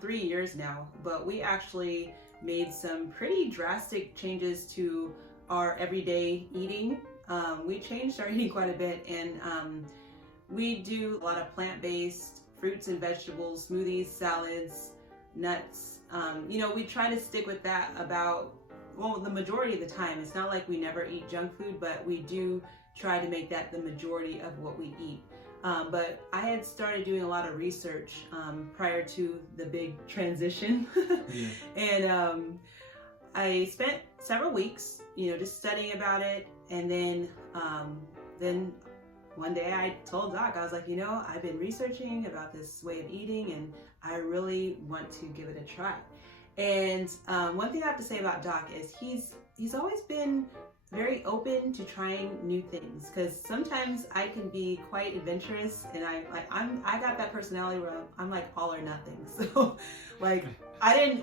3 years now, but we actually made some pretty drastic changes to our everyday eating. We changed our eating quite a bit, and we do a lot of plant-based fruits and vegetables, smoothies, salads, nuts. We try to stick with that the majority of the time. It's not like we never eat junk food, but we do try to make that the majority of what we eat. But I had started doing a lot of research prior to the big transition. And I spent several weeks, just studying about it. And then one day I told Doc, I was like, I've been researching about this way of eating and I really want to give it a try. And one thing I have to say about Doc is he's always been very open to trying new things, because sometimes I can be quite adventurous, and I got that personality where I'm like all or nothing. So like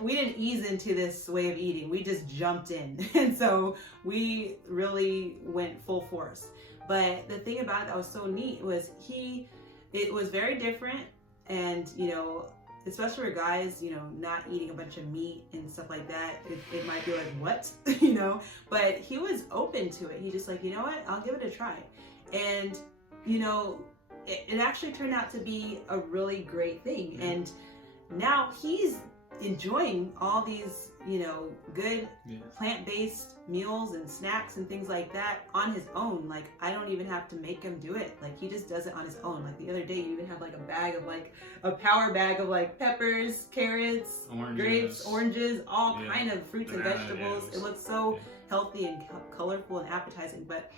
we didn't ease into this way of eating. We just jumped in. And so we really went full force. But the thing about it that was so neat was it was very different, and especially for guys, not eating a bunch of meat and stuff like that, it might be like, what? But he was open to it. He just like, what, I'll give it a try. And it actually turned out to be a really great thing. And now he's enjoying all these good plant-based meals and snacks and things like that on his own. Like, I don't even have to make him do it. Like, he just does it on his own. Like the other day, you even have like a power bag of like peppers, carrots, grapes, oranges, all kind of fruits and vegetables. It looks so healthy and colorful and appetizing. But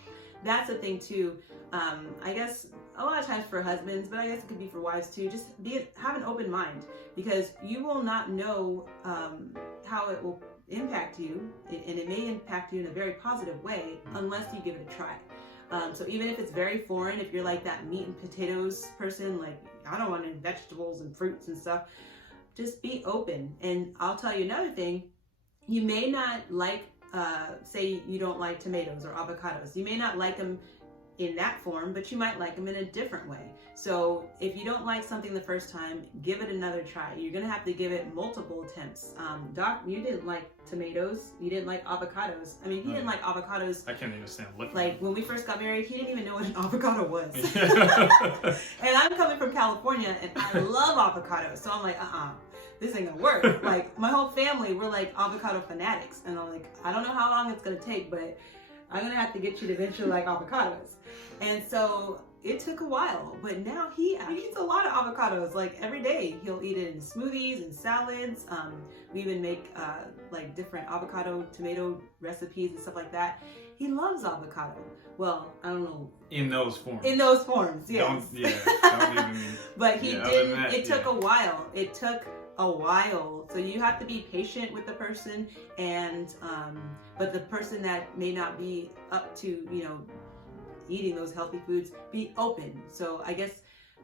that's the thing too. I guess a lot of times for husbands, but I guess it could be for wives too, just have an open mind, because you will not know how it will impact you, and it may impact you in a very positive way unless you give it a try. So even if it's very foreign, if you're like that meat and potatoes person, like, I don't want any vegetables and fruits and stuff, just be open. And I'll tell you another thing, you may not like, say you don't like tomatoes or avocados. You may not like them in that form, but you might like them in a different way. So if you don't like something the first time, give it another try. You're gonna have to give it multiple attempts. Doc, you didn't like tomatoes. You didn't like avocados. I mean, he didn't like avocados. I can't even stand looking. Like when we first got married, he didn't even know what an avocado was. And I'm coming from California, and I love avocados. So I'm like, this ain't gonna work. Like, my whole family, we're like avocado fanatics. And I'm like, I don't know how long it's gonna take, but I'm gonna have to get you to eventually like avocados. And so it took a while, but now he eats a lot of avocados. Like every day, he'll eat it in smoothies and salads. We even make like different avocado tomato recipes and stuff like that. He loves avocado. Well, I don't know. In those forms. In those forms, yes. Don't even. But he didn't. It took a while. It took a while. So you have to be patient with the person, and but the person that may not be up to eating those healthy foods, be open. So I guess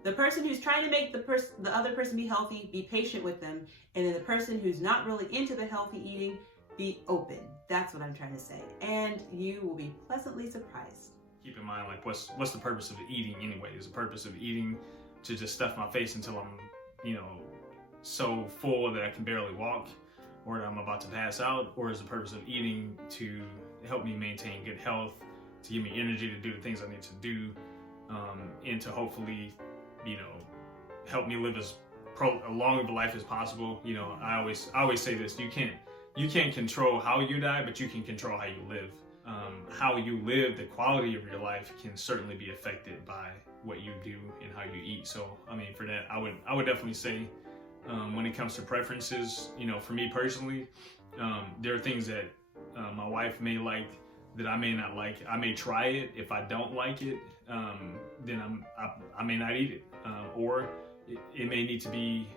the person who's trying to make the other person be healthy, be patient with them, and then the person who's not really into the healthy eating, be open. That's what I'm trying to say, and you will be pleasantly surprised. Keep in mind, like, what's the purpose of eating anyway? Is the purpose of eating to just stuff my face until I'm so full that I can barely walk, or that I'm about to pass out? Or is the purpose of eating to help me maintain good health, to give me energy to do the things I need to do, and to hopefully, help me live as long of a life as possible? I always say this: you can't control how you die, but you can control how you live. How you live, the quality of your life, can certainly be affected by what you do and how you eat. So, I mean, for that, I would definitely say, when it comes to preferences, for me personally, there are things that my wife may like that I may not like. I may try it. If I don't like it, then I may not eat it, or it may need to be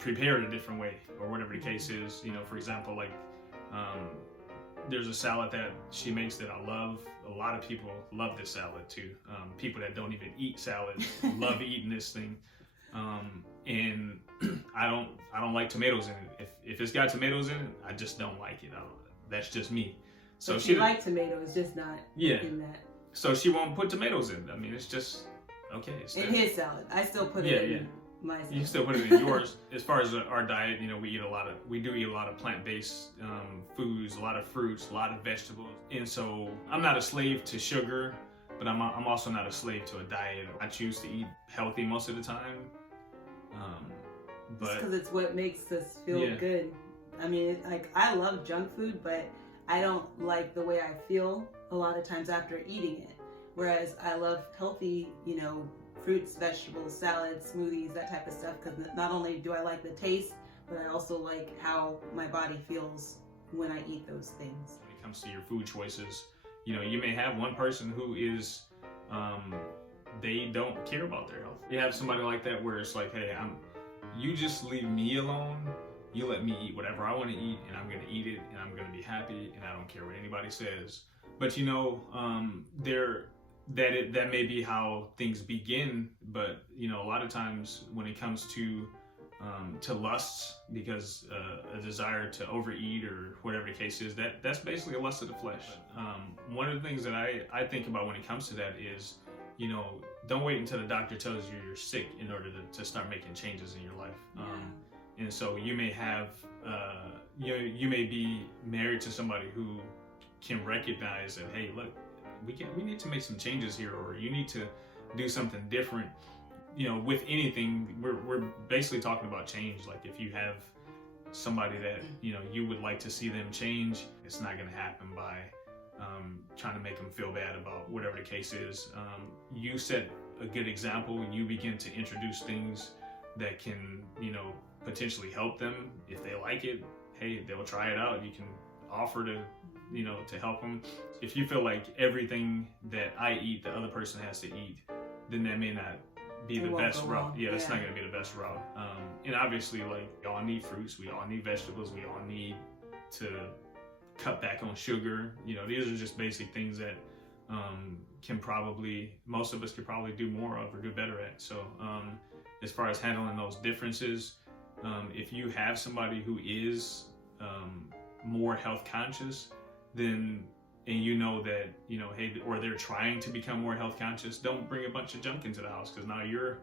prepared a different way, or whatever the case is. For example, like, there's a salad that she makes that I love. A lot of people love this salad too. People that don't even eat salad love eating this thing. And I don't like tomatoes in it. If it's got tomatoes in it, I just don't like it. That's just me. So she likes tomatoes, just not in that. So she won't put tomatoes in. I mean, it's just okay. In his salad, I still put it in myself. You can still put it in yours. As far as our diet, we do eat a lot of plant-based foods, a lot of fruits, a lot of vegetables. And so I'm not a slave to sugar, but I'm also not a slave to a diet. I choose to eat healthy most of the time. But because it's what makes us feel good. I mean, I love junk food, but I don't like the way I feel a lot of times after eating it. Whereas I love healthy, fruits, vegetables, salads, smoothies, that type of stuff, because not only do I like the taste, but I also like how my body feels when I eat those things. When it comes to your food choices, you may have one person who is, they don't care about their health. You have somebody like that where it's like, hey, you just leave me alone. You let me eat whatever I want to eat, and I'm going to eat it, and I'm going to be happy, and I don't care what anybody says. But that may be how things begin, but a lot of times when it comes to lusts, because a desire to overeat or whatever the case is, that's basically a lust of the flesh. One of the things that I think about when it comes to that is, don't wait until the doctor tells you you're sick in order to start making changes in your life. And so you may have, you may be married to somebody who can recognize that, hey, look, we need to make some changes here, or you need to do something different. With anything, we're basically talking about change. Like if you have somebody that you would like to see them change, it's not going to happen by trying to make them feel bad about whatever the case is. You set a good example. You begin to introduce things that can potentially help them. If they like it, hey, they'll try it out. You can offer to help them. If you feel like everything that I eat, the other person has to eat, then that may not be the best route. It's not going to be the best route. And obviously, like, we all need fruits, we all need vegetables, we all need to cut back on sugar. These are just basic things that most of us could probably do more of or do better at. So as far as handling those differences, if you have somebody who is more health conscious, then, and that, hey, or they're trying to become more health conscious, don't bring a bunch of junk into the house, because now you're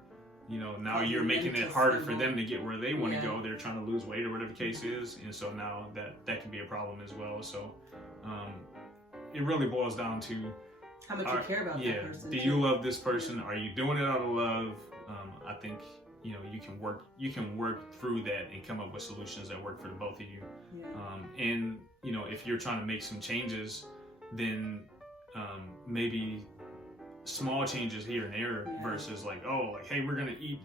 making it harder for them to get where they want to go. They're trying to lose weight or whatever the case is, and so now that can be a problem as well. So it really boils down to how much you care about that person. Do you love this person? Are you doing it out of love? I think you can work through that and come up with solutions that work for the both of you. And if you're trying to make some changes, then maybe small changes here and there versus hey, we're gonna eat,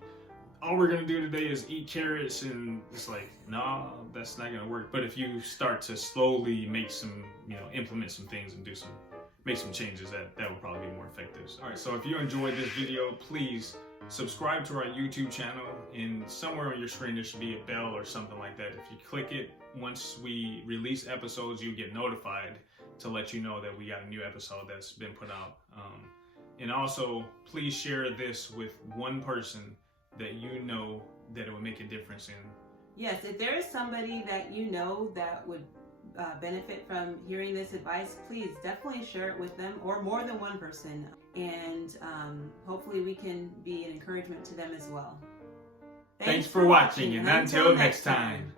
all we're gonna do today is eat carrots, and it's like, no, that's not gonna work. But if you start to slowly make some, implement some things and make some changes, that will probably be more effective. All right, so if you enjoyed this video, please subscribe to our YouTube channel, and somewhere on your screen there should be a bell or something like that. If you click it, once we release episodes, you get notified to let you know that we got a new episode that's been put out. And also, please share this with one person that that it would make a difference in. Yes, if there is somebody that that would benefit from hearing this advice, please definitely share it with them, or more than one person, and hopefully we can be an encouragement to them as well. Thanks for watching, and until next time.